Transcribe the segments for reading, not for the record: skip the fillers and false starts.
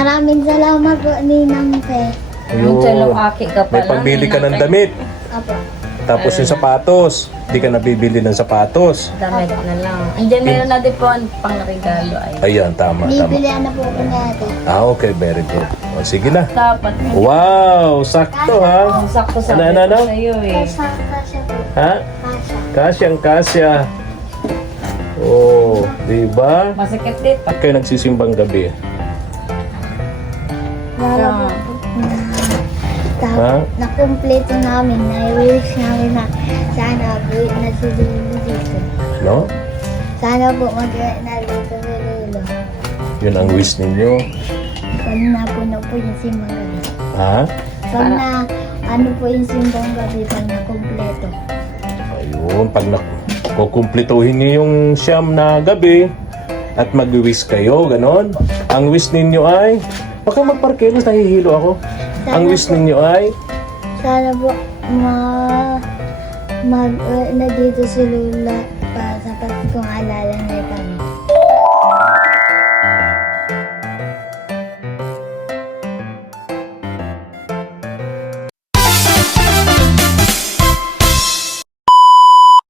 Maraming salamat po, Ninang Fe. Yung tsalong aki ka May pala. pambili ka ng damit. Apo. Tapos yung sapatos. Hindi ka nabibili ng sapatos. Damit na lang. Andiyan meron natin po ang pang-regalo ay. Ayan, tama, tama. Bibilihan na po ko natin. Okay, very good. O, sige na. Dapat. Wow, sakto ha. Ang sakto sa Ano? sa'yo eh. Kasya po. Ha? Kasya. Kasyang kasya. Oh, di ba? Masakit din. At kayo nagsisimbang gabi. Wala po. Ha? Tapos, nakumpleto namin. Na-wish namin na sana po nasulilo dito. No? Sana po mag-nalito sa lilo. Yun ang wish ninyo. Pag napuno po yung simbang gabi. Ha? Pag na, ano po yung simbang gabi pag nakumpleto. Ayun, pag kukumplituhin niyo yung siyam na gabi at mag-wish kayo, ganon. Ang wish ninyo ay, baka magparkilos, nahihilo ako. Ang wish ninyo ay, Sana po na dito si Lula para sa Paskong alala na kami.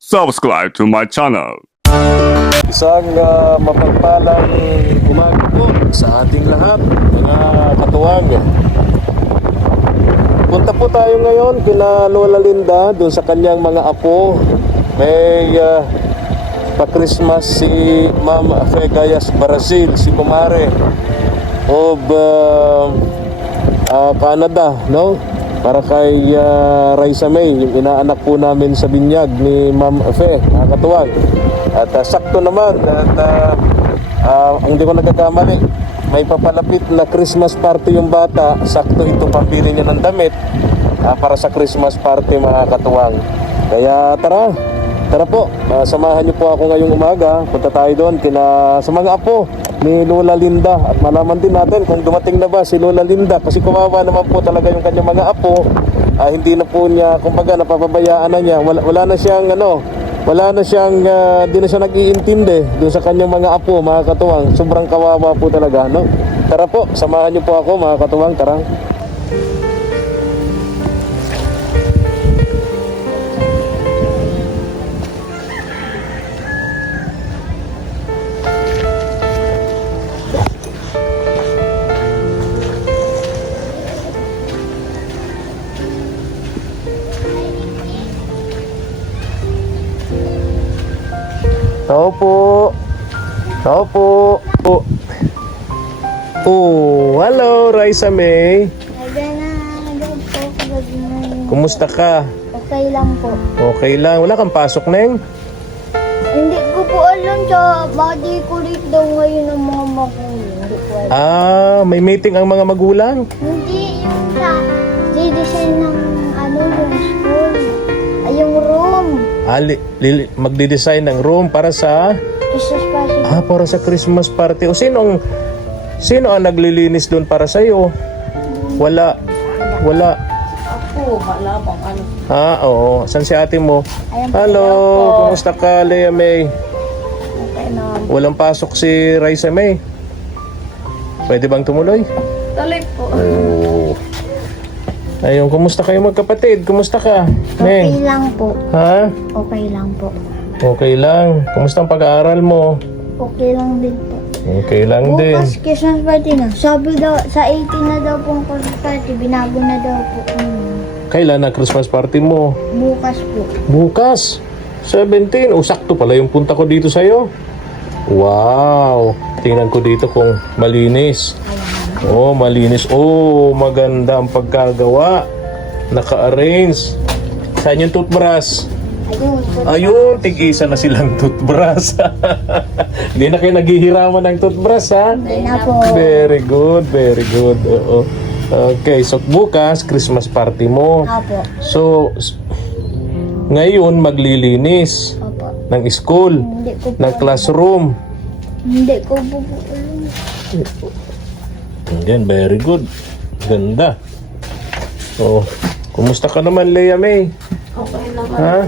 Subscribe to my channel. isang mapagpalang umaga po sa ating lahat, mga katuwang. Punta po tayo ngayon kina Lola Linda doon sa kanyang mga apo. May pa-Christmas si Ma'am Fegayas Brazil, si Kumare of Canada, no? Para kay Raisa May, yung inaanak po namin sa binyag ni Ma'am Fe, mga katuwang. At sakto naman at hindi ko nagkakamali, may papalapit na Christmas party yung bata. Sakto ito pambili niya ng damit para sa Christmas party, mga katuwang. Kaya tara po, samahan niyo po ako ngayong umaga. Punta tayo doon sa mga apo ni Lola Linda at malaman din natin kung dumating na ba si Lola Linda, kasi kumawa naman po talaga yung kanyang mga apo. Hindi na po niya, kumbaga napapabayaan na niya, wala na siyang di na siya nag-iintindi doon sa kanyang mga apo, mga katuwang. Sobrang kawawa po talaga, no? Tara po, samahan niyo po ako, mga katuwang, tara. Tao po. Oh, hello, Raisa May. Nagano po ako ngayon. Kumusta ka? Okay lang po. Okay lang. Wala kang pasok, Neng? Hindi ko po alam sa body kulit daw ngayon ng mga magulang. Hindi ko alam. May meeting ang mga magulang? Hindi yung sa di-design ng yung school. Ay, yung room. Magdi-design ng room para sa... Jesus Passion. Para sa Christmas party. O sino ang naglilinis doon para sa'yo? Wala. Ako, wala bang ano. Oo. Saan si ate mo? Ayan po. Hello, kumusta ka, Lea May? Okay na. Walang pasok si Raisa May. Pwede bang tumuloy? Tuloy po. Ayun, kumusta kayo magkapatid? Kumusta ka? Okay Neng? lang po. Ha? Okay lang po. Okay lang. Kumusta ang pag-aaral mo? Okay lang din po. Okay lang din. Bukas Christmas party na. Sabi daw, sa 18 na daw pong Christmas party. Binago na daw po. Kailan na Christmas party mo? Bukas po. Bukas. 17. Sakto pala yung punta ko dito sa'yo. Wow. Tingnan ko dito kung malinis. Malinis. Maganda ang pagkagawa. Naka-arrange. Saan yung toothbrush? Ayun, tig-isa na silang toothbrush. Hindi na kayo naghihiraman ng toothbrush, ha? Hindi na po. Very good, very good. Oo. Okay, so bukas, Christmas party mo. Opo. So, ngayon maglilinis Opo. ng school, Hindi ko po. ng classroom. Hindi ko po alam. Yan, very good. Ganda. Kumusta ka naman, Lea May? Okay naman. Ha?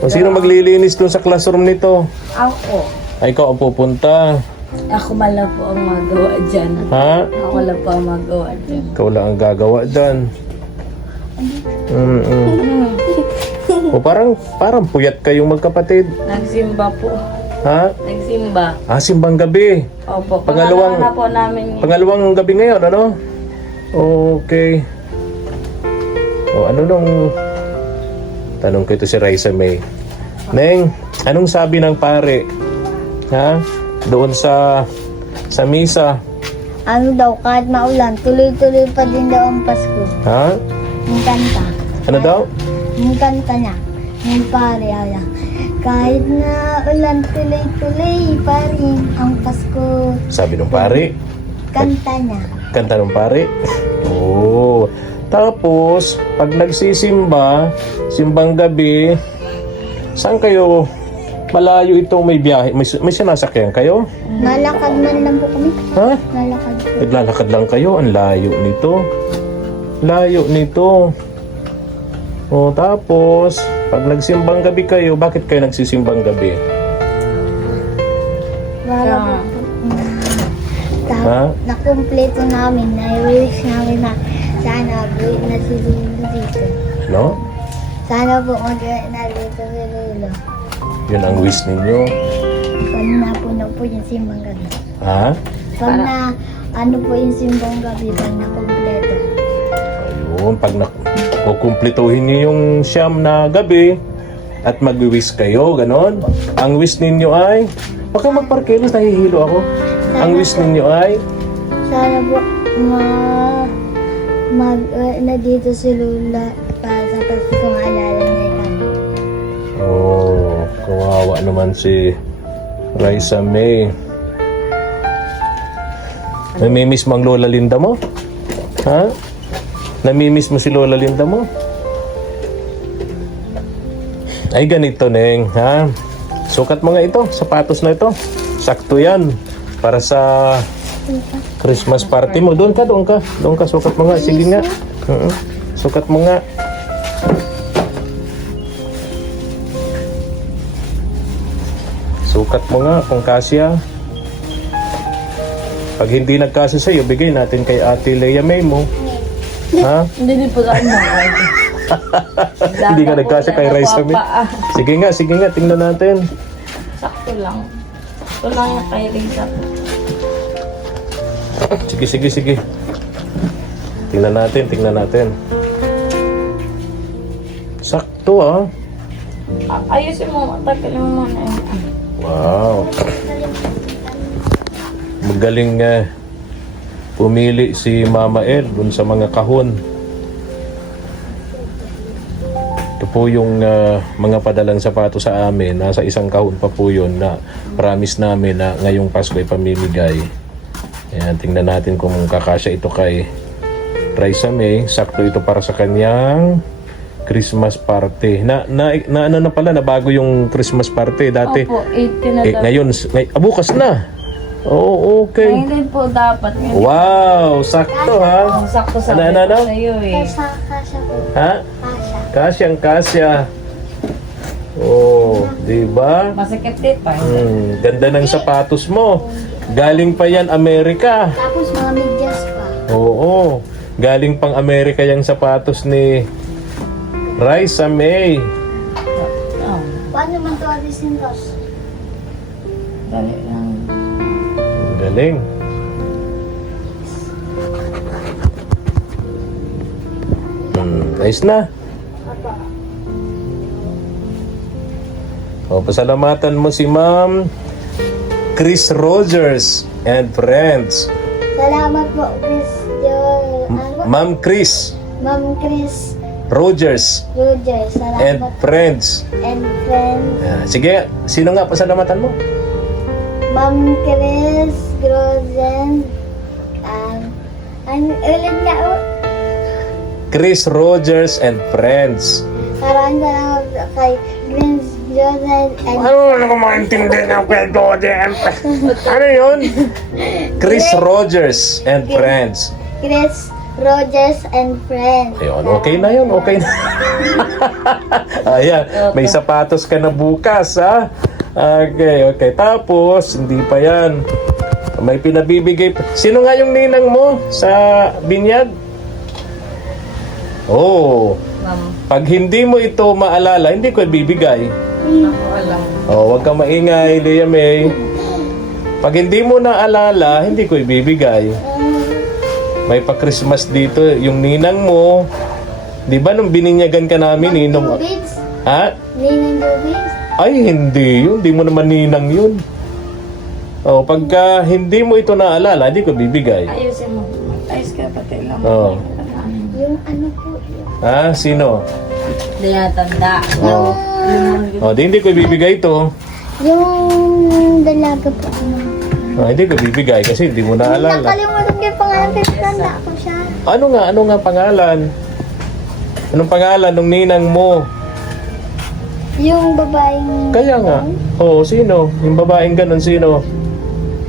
Sino maglilinis doon sa classroom nito? Ako. Ikaw ang pupunta. Ako mala po ang magawa dyan. Ha? Ako lang po ang magawa dyan. Ikaw lang ang gagawa dyan. O parang puyat kayong magkapatid. Nagsimba po. Ha? Nagsimba. Simbang gabi. Opo. Pangalawang- Pangalawa na po namin yun. Pangalawang gabi ngayon, ano? Okay. O ano nung... Tanong ko ito si Raisa May. Neng, anong sabi ng pare? Ha? Doon sa misa. Ano daw, kahit maulan, tuloy-tuloy pa din daw ang Pasko. Ha? Ang kanta. Ano daw? Ang kanta niya. Yung pare, ala. Kahit na ulan, tuloy-tuloy pa rin ang Pasko. Sabi ng pare. Kanta niya. Kanta ng pare. Oo. Tapos, pag nagsisimba, simbang gabi, saan kayo malayo itong may biyahe? May sinasakyan kayo? Nalakad man lang po kami. Ha? Nalakad po. Naglalakad lang kayo? Ang layo nito. Layo nito. O tapos, pag nagsimbang gabi kayo, bakit kayo nagsisimbang gabi? Para po. Ha? Nakumpleto namin. Na-wish namin na sana buhay na si Lolo dito. Ano? Sana po mag-uwi na dito si Lolo. Yun ang wish ninyo. Pag napuno po yung simbang gabi. Ha? Pag na, ano po yung simbang gabi, pag nakumpleto. Ayun, pag kukumplituhin niyo yung siyam na gabi at mag-wish kayo, ganon. Ang wish ninyo ay, huwag kang magparkilos, nahihilo ako. Ang wish ninyo ay, Sana po na dito si Lula para sa Paskong alala niya kami. oh, kawawa naman si Raisa May. Namimiss mo ang Lola Linda mo? Ha? Namimiss mo si Lola Linda mo? Ay ganito, Neng, ha? Sukat mo nga ito, sapatos na ito. Sakto yan. Para sa Christmas party mo. Doon ka. Sukat mo nga. Sige nga. Sukat mo nga. Sukat mo nga kung kasya. Pag hindi nagkasya sa'yo, bigay natin kay Ate Lea May mo. Ha? Hindi din po sa ano. Hindi ka nagkasya kay Raisa May. Sige nga. Tingnan natin. Sakto lang. Sakto lang yung kay Raisa. Sige. Tingnan natin. Sakto, ah. Ayusin mo. Tagal mo muna yun. Wow. Magaling pumili si Mama El dun sa mga kahon. Ito po yung mga padalang sapatos sa amin. Nasa isang kahon pa po yun na promise namin na ngayong Pasko ay pamimigay. Ayan, tingnan natin kung kakasya ito kay Raisa May. Sakto ito para sa kanyang Christmas party. Ano na pala, na bago yung Christmas party dati. Opo, 18 na daw. Ngayon, bukas na. Oo, okay. Ngayon din po dapat. Ngayon. Wow, sakto ha. Sakto sa Ano? sa'yo eh. Kasya po. Ha? Kasyang-kasya. Oh, di ba? Masakit din pa. Ganda ng sapatos mo. Galing pa yan Amerika. Tapos mga medyas pa. Oo. Galing pang Amerika yung sapatos ni Raisa May. Oh, Paano man ito alisin, Ross? dali lang. Galing. Nice na. O, pasalamatan mo si Ma'am Chris Rogers and friends. Salamat po, Chris. Ma'am Chris Ma'am Chris Rogers Rogers. and Salamat friends. and friends. Sige, sino nga pasalamatan mo? Ma'am Chris Grozen. Ulit nga po. Chris Rogers and friends. Maraming salamat kay Chris Grozen and Ano ko maintindihan ng kwento din? Ano yun? Chris Rogers and friends. Chris Rogers and friends. Ayun, okay na yun, okay na. Ayan, may sapatos ka na bukas, ha? Okay. Tapos, hindi pa yan. May pinabibigay. Sino nga yung ninang mo sa binyag? Oh, Ma'am, pag hindi mo ito maalala, hindi ko ibibigay. ako alam. Oh, huwag kang maingay, Lea May. Pag hindi mo naalala, hindi ko ibibigay. May pa-Christmas dito, yung ninang mo. Di ba nung bininyagan ka namin, ninong... Tubig? Ha? Ninang tubig? Ay, hindi yun. Di mo naman ninang yun. Oh, pagka hindi mo ito naalala, hindi ko bibigay. Ayusin mo. Ayos ka, pati lang. Oh. Yung ano po yun. Ha? Sino? Hindi natanda. Oh. Oh, di hindi ko ibibigay ito. Yung dalaga po. Oh, hindi ko bibigay kasi hindi mo naalala. Nakalimutan ko yung pangalan pero tanda ko siya. Ano nga pangalan? Anong pangalan ng ninang mo? Yung babaeng... Kaya nga. Oo, sino? Yung babaeng ganun, sino?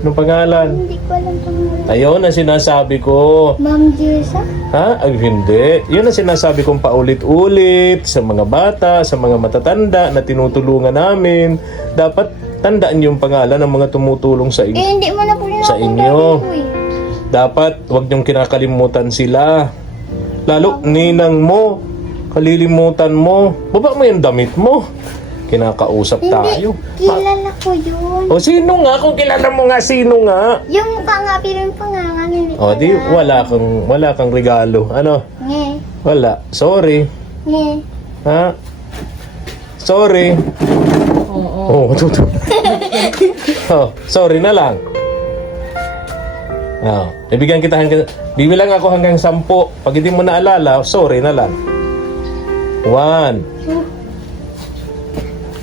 Anong pangalan? Hindi ko alam pangalan. Ayun ang sinasabi ko. Ma'am Jusa? Ha? Ay, hindi. Yun ang sinasabi kong paulit-ulit sa mga bata, sa mga matatanda na tinutulungan namin. Dapat tandaan yung pangalan ng mga tumutulong sa inyo. Hindi mo na po yun Sa inyo. Dapat wag niyong kinakalimutan sila. Lalo ninang mo, kalilimutan mo. Baba mo yung damit mo. Kinakausap tayo. Kilala ko yun. O sino nga? Kung kilala mo nga, sino nga? Yung mukha nga, pero yung pangalan, hindi ko O di, alam. wala kang regalo. Ano? Nge. Wala. Sorry. Nge. Ha? Sorry. Oo. Oh, tuto. Oh, sorry na lang. Oh, ibigyan kita bibilang ako hanggang 10. Pag hindi mo naalala, sorry na lang. 1.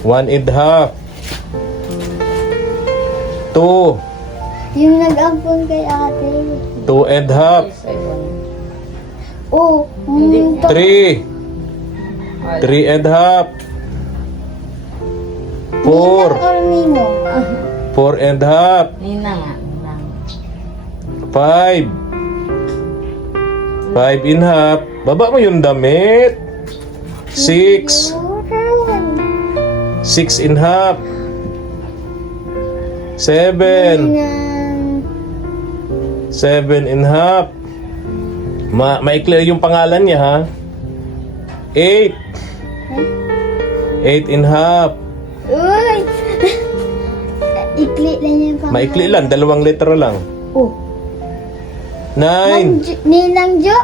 1 and a half. 2. Yung nag-ampon kay ate. 2 and a half. Oh. Hindi. 3. 3 and a half. 4. Ormino. 4 and a half. Nina nga. Nina. 5. 5 and a half. Baba mo yung damit. 6. 6 and a half. 7. 7 and a half. Maikli yung pangalan niya, ha? 8. 8 and a half. Uy! Ikli lang yung pangalan. Maikli lang, 2 letra lang. Oh. 9. Ninang Jo?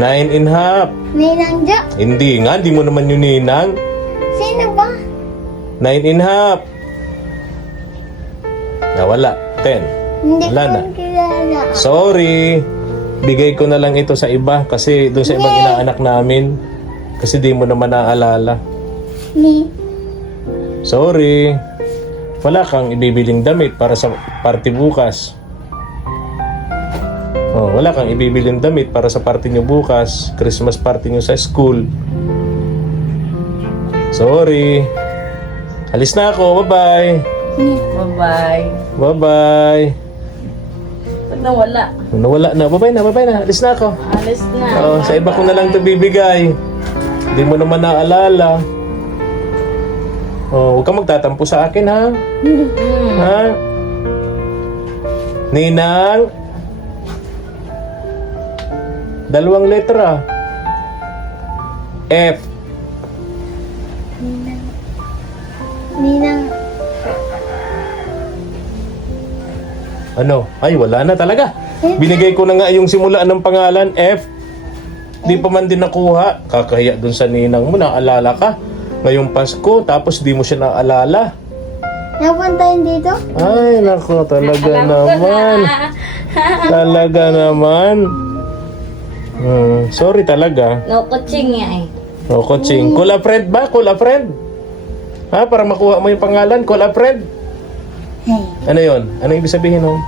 9 and a half. Ninang Jo? Hindi nga, hindi mo naman yung ninang. Sino ba? 9 and a half. Nawala. 10. Hindi Wala ko na. kilala. Sorry. Bigay ko na lang ito sa iba kasi doon sa ibang inaanak namin. Kasi di mo naman naaalala. Ni. Sorry. Wala kang ibibiling damit para sa party bukas. Oh, wala kang ibibiling damit para sa party nyo bukas. Christmas party nyo sa school. Sorry. Alis na ako. Bye-bye. Ni. Bye-bye. Bye-bye. Pag nawala. Nawala na. Bye-bye na. Bye-bye na. Alis na ako. Alis na. Oh, sa iba ko na lang ito bibigay. Hindi mo naman naalala. Oh, huwag kang magtatampo sa akin, ha? Ha? Ninang? 2 letra. F. Ninang. Ano? Ay, wala na talaga. Binigay ko na nga yung simulaan ng pangalan, F. Di pa man din nakuha. Kakahiya dun sa ninang mo, naalala ka. Ngayong Pasko, tapos di mo siya naalala. Napunta yun dito? Ay, nako, talaga naman. Talaga naman. Sorry talaga. No kutsing nga eh. O, coaching. Call a friend ba? Call a friend? Ha? Para makuha mo yung pangalan, call a friend? Hey. Ano yun? Ano ibig sabihin nun?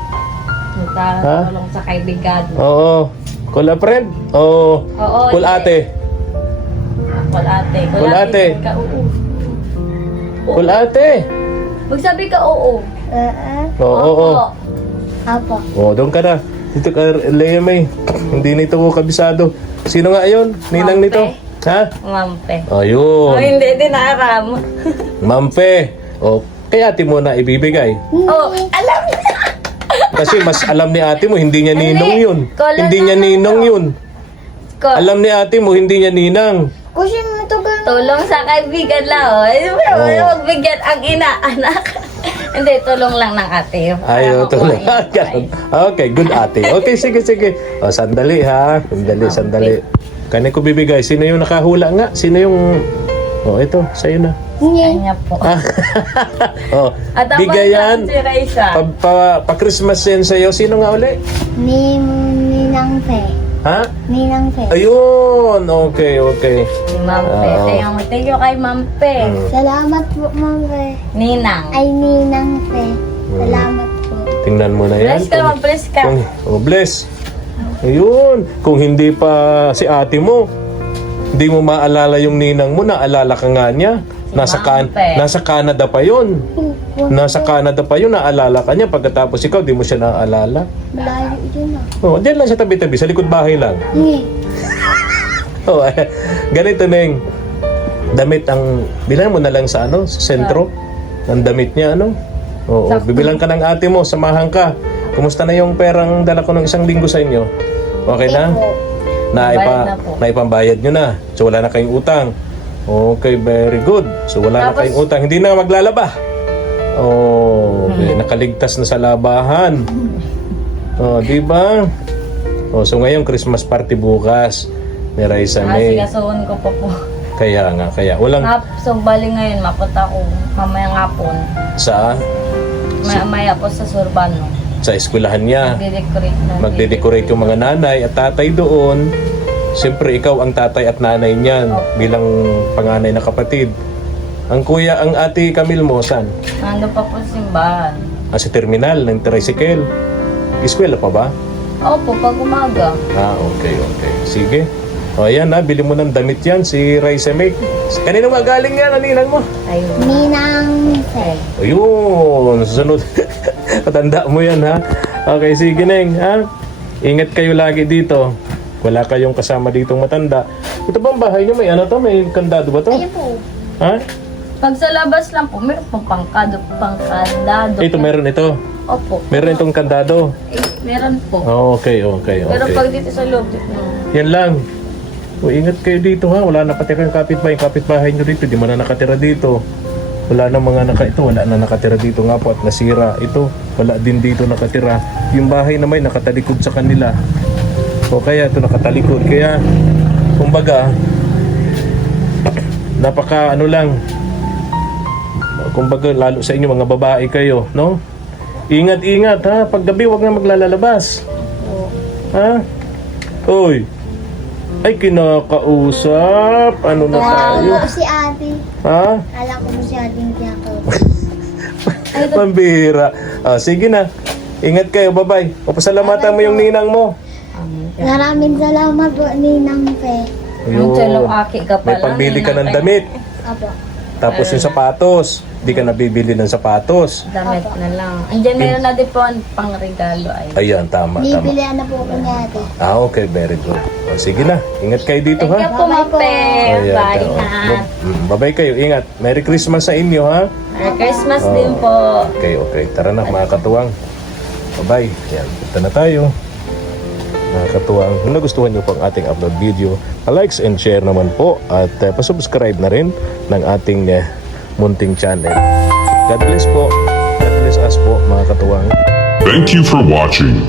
Nagtatulong sa kaibigan. Oo. Call a friend? Oo. Oo. Call ate. Call ate. Call ate. Sabi ka oo. Call ate. Magsabi ka oo. Oo, oo. Apo. Oo, doon ka na. Dito ka, Lea May. Hindi nito ko kabisado. Sino nga yun? Ninang Mampe. nito? Ha? Mampe. Ayun. Oh, hindi din naaram. Mampe. O, kaya ate mo na ibibigay. Oh, alam niya. Kasi mas alam ni ate mo, hindi niya ninong yun. Color Hindi niya naman ninong to. yun. Ko, Alam ni ate mo, hindi niya ninang. Kasi matagal na. tulong sa kaibigan lang, oh. Oo. Magbigyan ang ina-anak. Hindi, tulong lang ng ate. Ayaw, Para makuha tuloy. yung prize. Okay, good ate. Okay, sige. O, sandali ha. Sandali. Kanya ko bibigay. Sino yung nakahula nga? Sino yung... Oh, ito. Sa'yo na. Hindi. Kanya po. Oh, At ang bigayan. si Raisa. Pa-Christmas yan sa'yo. Sino nga uli? Ninang Fe. Ha? Ninang Fe. Ayun. Okay. Si Ma'am Pe. Oo. Thank you kay Ma'am Pe. Salamat po, Ma'am Fe. Ninang. Ay, Ninang Fe. Salamat po. Tingnan mo na yan. Bless ka, bless ka. Bless. Ayun. Kung hindi pa si ate mo, hindi mo maalala yung ninang mo, naalala ka nga niya. Nasa Canada pa yun. Nasa Canada pa yun, naalala ka niya. Pagkatapos ikaw, di mo siya naaalala. Malayo yun ah. Oh, diyan lang sa tabi-tabi, sa likod bahay lang. Hindi. Oh, ganito Neng. Damit ang bilang mo na lang sa sa sentro ng damit niya Oo, bibilang ka ng ate mo, samahan ka. Kumusta na yung perang dala ko ng 1 linggo sa inyo? Okay na? Bayad na po. Naipambayad nyo na. So wala na kayong utang. Okay, very good. So wala na Tapos- kayong utang. Hindi na maglalaba. Oh, okay. Nakaligtas na sa labahan. Oh, di ba? Oh, so ngayon Christmas party bukas ni Raisa May. Sigasuhon ko pa po. Kaya walang So, bali ngayon, mapunta ko mamayang hapon. sa Maya po sa Surbano. sa eskwelahan niya. Magde-decorate na. Magde-decorate yung mga nanay at tatay doon. Siyempre, ikaw ang tatay at nanay niyan bilang panganay na kapatid. Ang ate Camille mo, saan? Nando pa po sa simbahan. Sa terminal ng tricycle. Eskwela pa ba? Opo, pag umaga. Okay. Sige. O, ayan na, bili mo ng damit yan, si Raisa May. Kanino magaling yan, aninang mo? Ayun. Ninang Fe. Ayun, susunod. Patanda mo yan, ha? Okay, sige, Neng, ha? Ingat kayo lagi dito. Wala kayong kasama ditong matanda. Ito bang bahay niyo? May may kandado ba to? Ayun po. Ha? Pag sa labas lang po, meron pong pangkandado. Ito, meron ito. Opo. Meron itong kandado. Meron po. Okay. Pero pag dito sa loob, Yan lang. O, ingat kayo dito, ha? Wala na patira yung kapitbahay. Kapitbahay nyo dito, di man na nakatira dito. Wala na wala na nakatira dito nga po at nasira. Ito, wala din dito nakatira. Yung bahay na may nakatalikod sa kanila. O kaya ito nakatalikod. Kaya, kumbaga, napaka lang. Kumbaga, lalo sa inyo mga babae kayo, no? Ingat, ha? Paggabi, wag na maglalabas. Ha? Oy. Ay, kinakausap. Ano na tayo? Kala ko si ate. Ha? Kala ko si ate yung Pambira. Sige na. Ingat kayo. Bye-bye. O, pasalamatan mo yung ninang mo. Maraming salamat po, Ninang Fe. Yung tsulong aki ka May pala. pambili ka ng damit. Apo. Tapos yung sapatos. Di ka nabibili ng sapatos. Damit na lang. Andiyan meron na din po ang pangregalo ay. Ayan, tama. Bibilihan na po ko ni ate. Okay, very good. O, sige na. Ingat kayo dito, Thank you ha? po, Mape. Ayan, Bye o. na. Bye-bye kayo. Ingat. Merry Christmas sa inyo, ha? Merry Christmas din po. Okay. Tara na, mga katuwang. Bye-bye. Yan, punta na tayo. Mga katuwang, kung nagustuhan nyo po ang ating upload video, likes and share naman po at pasubscribe na rin ng ating munting channel. God bless po. God bless us po, mga katuwang. Thank you for watching.